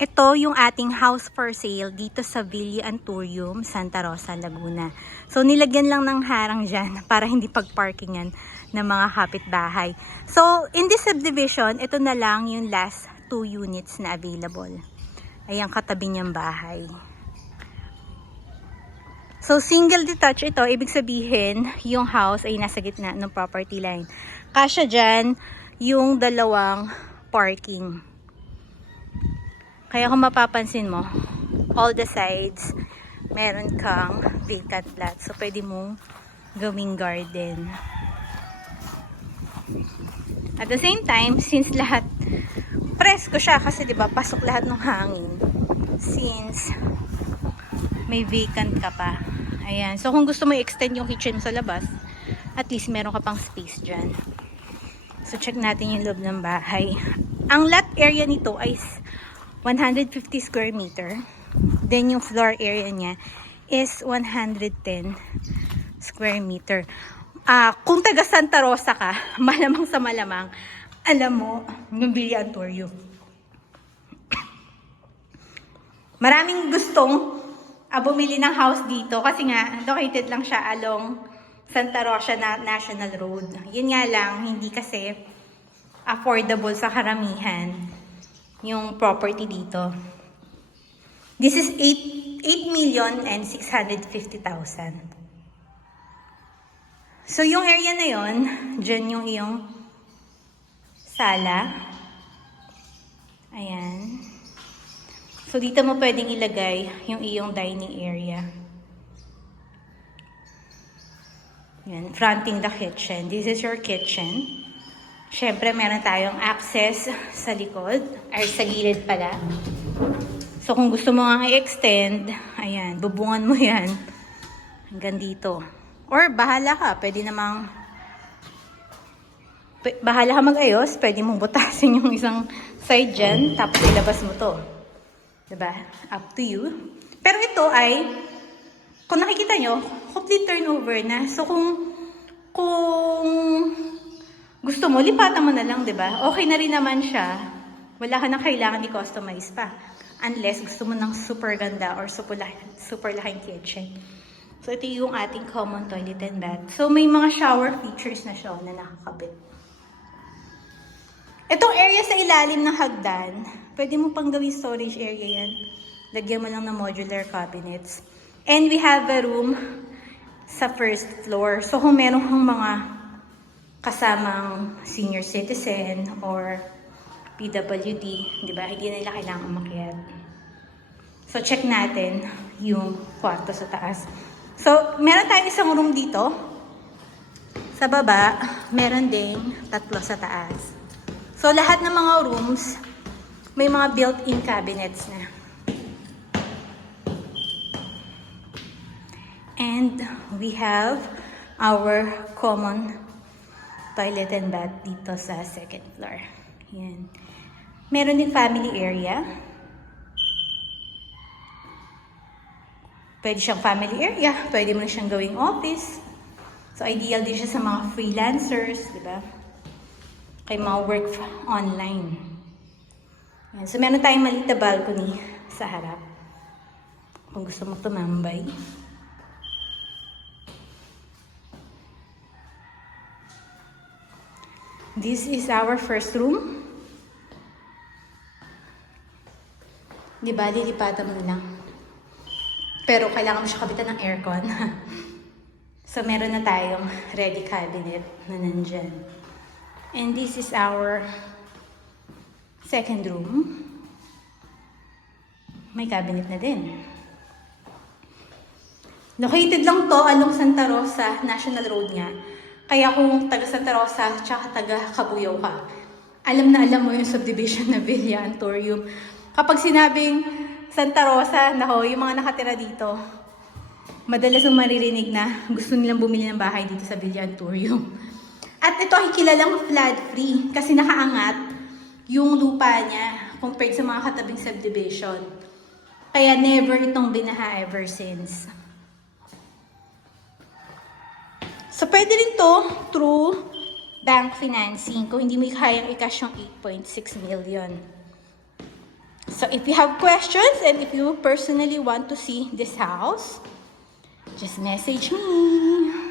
Ito yung ating house for sale dito sa Villa Anturium, Santa Rosa, Laguna. So nilagyan lang ng harang dyan para hindi pagparkingan ng mga kapitbahay. So in this subdivision, ito na lang yung last 2 units na available. Ayan, katabi niyang bahay. So single detached ito, ibig sabihin yung house ay nasa gitna ng property line. Kasya dyan yung dalawang parking. Kaya kung mapapansin mo, all the sides, meron kang vacant lot. So, pwede mong gawing garden. At the same time, since lahat, presko siya kasi diba, pasok lahat ng hangin. Since may vacant ka pa. Ayan. So, kung gusto mo i-extend yung kitchen sa labas, at least meron ka pang space dyan. So, check natin yung loob ng bahay. Ang lot area nito ay 150 square meter. Then yung floor area niya is 110 square meter. Kung taga Santa Rosa ka, malamang sa malamang, alam mo, yung Villa Anturium. Maraming gustong bumili ng house dito kasi nga, located lang siya along Santa Rosa National Road. Yun nga lang, hindi kasi affordable sa karamihan yung property dito. This is 8,650,000. So yung area na yon, dyan yung iyong sala. Ayan. So dito mo pwedeng ilagay yung iyong dining area. Yan, fronting the kitchen. This is your kitchen. Siyempre, meron tayong access sa likod, or sa gilid pala. So, kung gusto mo nga i-extend, ayan, bubungan mo yan hanggang dito. Or, bahala ka. Bahala ka mag-ayos. Pwede mong butasin yung isang side dyan, tapos ilabas mo to. Diba? Up to you. Pero ito ay, kung nakikita nyo, complete turnover na. So, kung gusto mo, lipatan mo na lang, di ba? Okay na rin naman siya. Wala ka na kailangan i-customize pa. Unless gusto mo ng super ganda or super laking kitchen. So, ito yung ating common toilet and bath. So, may mga shower features na siya na nakakabit. Itong area sa ilalim ng hagdan, pwede mo pang gawing storage area yan. Lagyan mo lang ng modular cabinets. And we have a room sa first floor. So, kung meron kang mga kasamang senior citizen or PWD, di ba? Hindi nila kailangan umakyat. So, check natin yung kwarto sa taas. So, meron tayong isang room dito. Sa baba, meron ding 3 sa taas. So, lahat ng mga rooms, may mga built-in cabinets na. And we have our common toilet and bath dito sa second floor. Yan. Meron din family area. Pwede siyang family area. Pwede mo siyang gawing office. So, ideal din siya sa mga freelancers, di ba? Kay mga work online. Yan. So, meron tayong maliit na balcony sa harap. Kung gusto mo tumambay. This is our first room. Di ba, lilipatan mo lang. Pero kailangan mo siya kabitan ng aircon. So, meron na tayong ready cabinet na nandyan. And this is our second room. May cabinet na din. Located lang to along Santa Rosa National Road nga. Kaya kung taga Santa Rosa tsaka taga Cabuyao ka, alam na alam mo yung subdivision na Villa Anturium. Kapag sinabing Santa Rosa, nako, yung mga nakatira dito, madalas yung maririnig na gusto nilang bumili ng bahay dito sa Villa Anturium. At ito ay kilalang flood-free kasi nakaangat yung lupa niya compared sa mga katabing subdivision. Kaya never itong binaha ever since. So, pwede rin to through bank financing kung hindi mo kayang i-cash yung 8.6 million. So if you have questions and if you personally want to see this house, just message me.